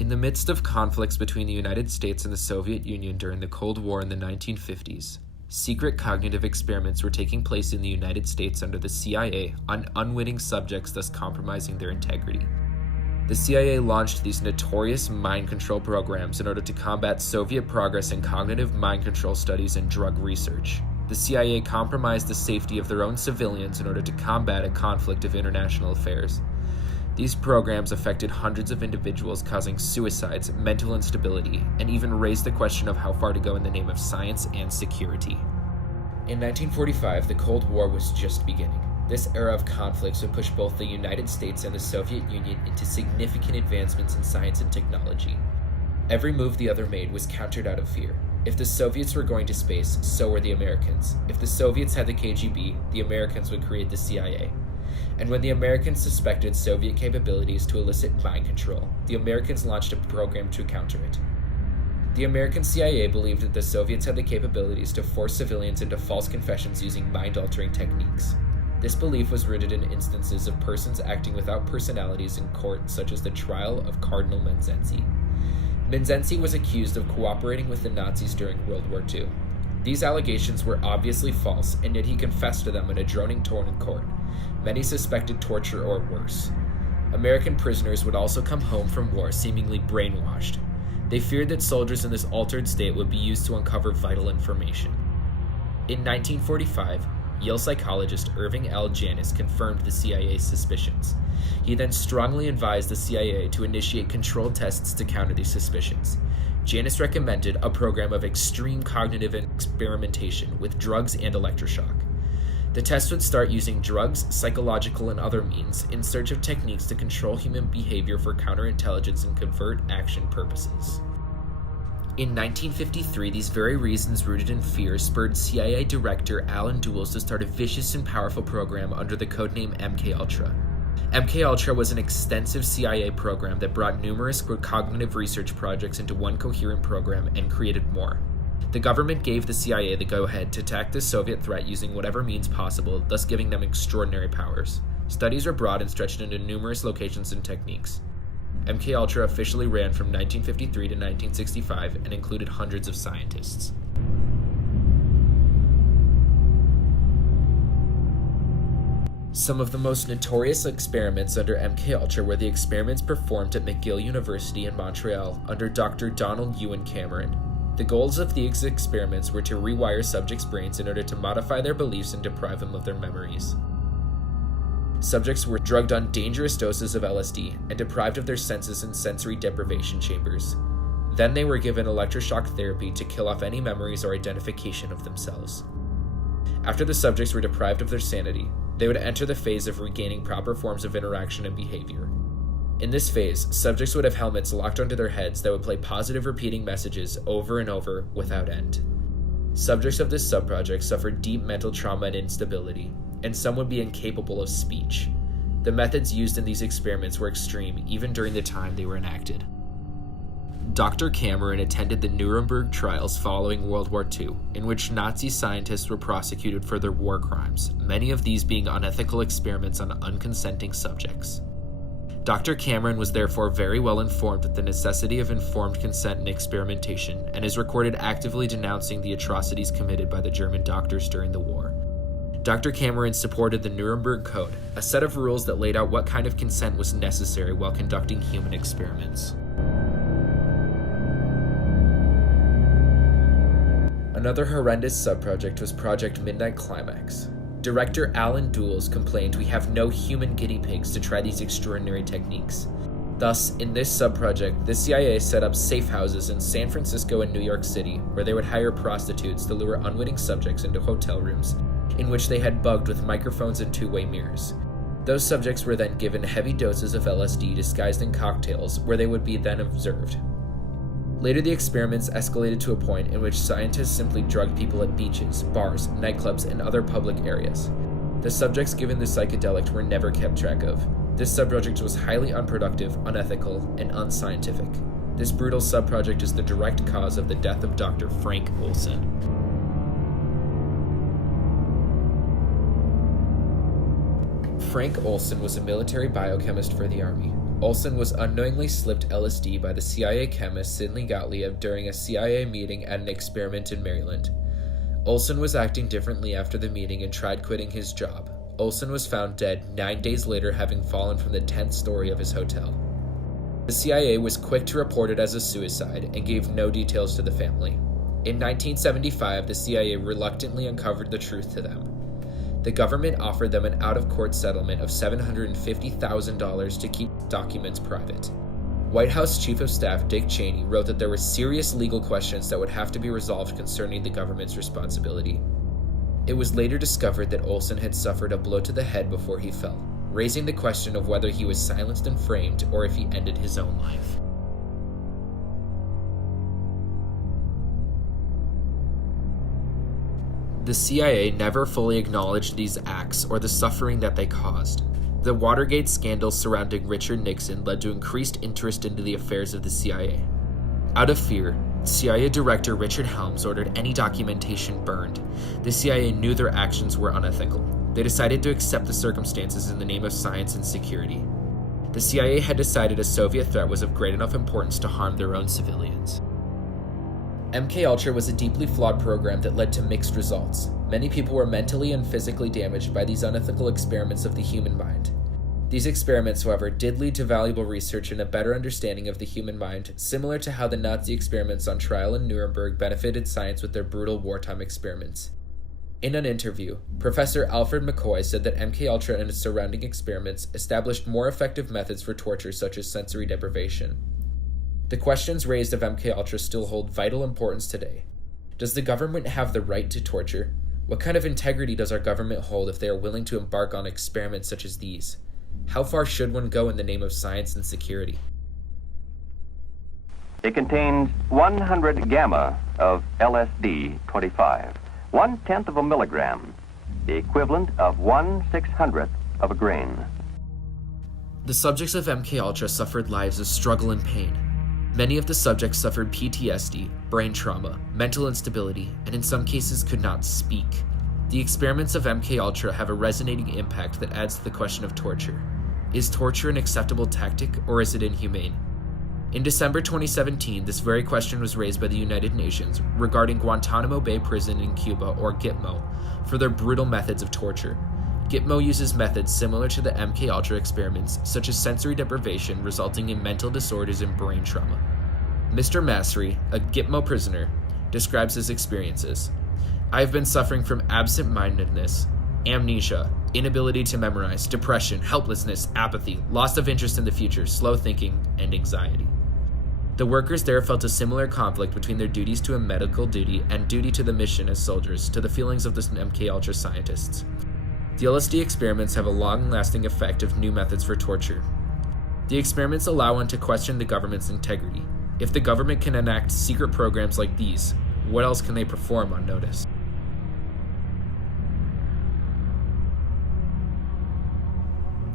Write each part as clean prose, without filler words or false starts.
In the midst of conflicts between the United States and the Soviet Union during the Cold War in the 1950s, secret cognitive experiments were taking place in the United States under the CIA on unwitting subjects, thus compromising their integrity. The CIA launched these notorious mind control programs in order to combat Soviet progress in cognitive mind control studies and drug research. The CIA compromised the safety of their own civilians in order to combat a conflict of international affairs. These programs affected hundreds of individuals, causing suicides, mental instability, and even raised the question of how far to go in the name of science and security. In 1945, the Cold War was just beginning. This era of conflicts would push both the United States and the Soviet Union into significant advancements in science and technology. Every move the other made was countered out of fear. If the Soviets were going to space, so were the Americans. If the Soviets had the KGB, the Americans would create the CIA. And when the Americans suspected Soviet capabilities to elicit mind control, the Americans launched a program to counter it. The American CIA believed that the Soviets had the capabilities to force civilians into false confessions using mind-altering techniques. This belief was rooted in instances of persons acting without personalities in court, such as the trial of Cardinal Menzenzi. Menzenzi was accused of cooperating with the Nazis during World War II. These allegations were obviously false, and yet he confessed to them in a droning tone in court. Many suspected torture or worse. American prisoners would also come home from war seemingly brainwashed. They feared that soldiers in this altered state would be used to uncover vital information. In 1945, Yale psychologist Irving L. Janis confirmed the CIA's suspicions. He then strongly advised the CIA to initiate controlled tests to counter these suspicions. Janis recommended a program of extreme cognitive experimentation with drugs and electroshock. The tests would start using drugs, psychological, and other means in search of techniques to control human behavior for counterintelligence and covert action purposes. In 1953, these very reasons rooted in fear spurred CIA Director Alan Dulles to start a vicious and powerful program under the codename MKUltra. MKUltra was an extensive CIA program that brought numerous cognitive research projects into one coherent program and created more. The government gave the CIA the go-ahead to attack the Soviet threat using whatever means possible, thus giving them extraordinary powers. Studies were broad and stretched into numerous locations and techniques. MKUltra officially ran from 1953 to 1965 and included hundreds of scientists. Some of the most notorious experiments under MKUltra were the experiments performed at McGill University in Montreal under Dr. Donald Ewan Cameron. The goals of these experiments were to rewire subjects' brains in order to modify their beliefs and deprive them of their memories. Subjects were drugged on dangerous doses of LSD and deprived of their senses in sensory deprivation chambers. Then they were given electroshock therapy to kill off any memories or identification of themselves. After the subjects were deprived of their sanity, they would enter the phase of regaining proper forms of interaction and behavior. In this phase, subjects would have helmets locked onto their heads that would play positive repeating messages over and over without end. Subjects of this subproject suffered deep mental trauma and instability, and some would be incapable of speech. The methods used in these experiments were extreme even during the time they were enacted. Dr. Cameron attended the Nuremberg trials following World War II, in which Nazi scientists were prosecuted for their war crimes, many of these being unethical experiments on unconsenting subjects. Dr. Cameron was therefore very well informed of the necessity of informed consent in experimentation, and is recorded actively denouncing the atrocities committed by the German doctors during the war. Dr. Cameron supported the Nuremberg Code, a set of rules that laid out what kind of consent was necessary while conducting human experiments. Another horrendous subproject was Project Midnight Climax. Director Alan Dulles complained, "We have no human guinea pigs to try these extraordinary techniques." Thus, in this subproject, the CIA set up safe houses in San Francisco and New York City, where they would hire prostitutes to lure unwitting subjects into hotel rooms, in which they had bugged with microphones and two-way mirrors. Those subjects were then given heavy doses of LSD disguised in cocktails, where they would be then observed. Later, the experiments escalated to a point in which scientists simply drugged people at beaches, bars, nightclubs, and other public areas. The subjects given the psychedelic were never kept track of. This subproject was highly unproductive, unethical, and unscientific. This brutal subproject is the direct cause of the death of Dr. Frank Olson. Frank Olson was a military biochemist for the Army. Olson was unknowingly slipped LSD by the CIA chemist Sidney Gottlieb during a CIA meeting at an experiment in Maryland. Olson was acting differently after the meeting and tried quitting his job. Olson was found dead 9 days later, having fallen from the 10th story of his hotel. The CIA was quick to report it as a suicide and gave no details to the family. In 1975, the CIA reluctantly uncovered the truth to them. The government offered them an out-of-court settlement of $750,000 to keep documents private. White House Chief of Staff Dick Cheney wrote that there were serious legal questions that would have to be resolved concerning the government's responsibility. It was later discovered that Olson had suffered a blow to the head before he fell, raising the question of whether he was silenced and framed or if he ended his own life. The CIA never fully acknowledged these acts or the suffering that they caused. The Watergate scandal surrounding Richard Nixon led to increased interest into the affairs of the CIA. Out of fear, CIA Director Richard Helms ordered any documentation burned. The CIA knew their actions were unethical. They decided to accept the circumstances in the name of science and security. The CIA had decided a Soviet threat was of great enough importance to harm their own civilians. MKUltra was a deeply flawed program that led to mixed results. Many people were mentally and physically damaged by these unethical experiments of the human mind. These experiments, however, did lead to valuable research and a better understanding of the human mind, similar to how the Nazi experiments on trial in Nuremberg benefited science with their brutal wartime experiments. In an interview, Professor Alfred McCoy said that MKUltra and its surrounding experiments established more effective methods for torture such as sensory deprivation. The questions raised of MKUltra still hold vital importance today. Does the government have the right to torture? What kind of integrity does our government hold if they are willing to embark on experiments such as these? How far should one go in the name of science and security? It contains 100 gamma of LSD 25, 1/10 of a milligram, the equivalent of 1/600th of a grain. The subjects of MKUltra suffered lives of struggle and pain. Many of the subjects suffered PTSD, brain trauma, mental instability, and in some cases could not speak. The experiments of MKUltra have a resonating impact that adds to the question of torture. Is torture an acceptable tactic, or is it inhumane? In December 2017, this very question was raised by the United Nations regarding Guantanamo Bay Prison in Cuba, or Gitmo, for their brutal methods of torture. Gitmo uses methods similar to the MKUltra experiments, such as sensory deprivation resulting in mental disorders and brain trauma. Mr. Masri, a Gitmo prisoner, describes his experiences. I have been suffering from absent-mindedness, amnesia, inability to memorize, depression, helplessness, apathy, loss of interest in the future, slow thinking, and anxiety. The workers there felt a similar conflict between their duties to a medical duty and duty to the mission as soldiers to the feelings of the MKUltra scientists. The LSD experiments have a long-lasting effect of new methods for torture. The experiments allow one to question the government's integrity. If the government can enact secret programs like these, what else can they perform unnoticed?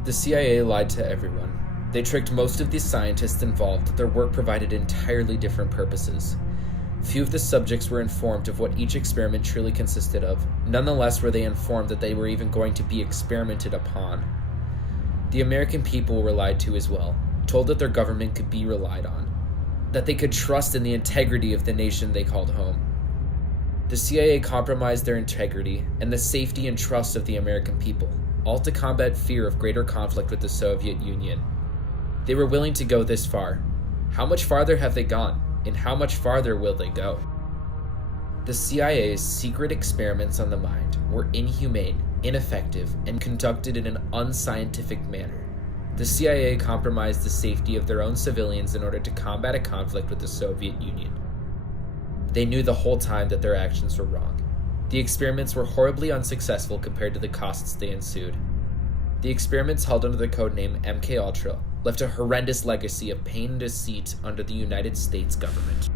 The CIA lied to everyone. They tricked most of the scientists involved that their work provided entirely different purposes. Few of the subjects were informed of what each experiment truly consisted of. Nonetheless, were they informed that they were even going to be experimented upon. The American people were lied to as well, told that their government could be relied on, that they could trust in the integrity of the nation they called home. The CIA compromised their integrity and the safety and trust of the American people, all to combat fear of greater conflict with the Soviet Union. They were willing to go this far. How much farther have they gone? And how much farther will they go? The CIA's secret experiments on the mind were inhumane, ineffective, and conducted in an unscientific manner. The CIA compromised the safety of their own civilians in order to combat a conflict with the Soviet Union. They knew the whole time that their actions were wrong. The experiments were horribly unsuccessful compared to the costs they ensued. The experiments held under the codename MKUltra left a horrendous legacy of pain and deceit under the United States government.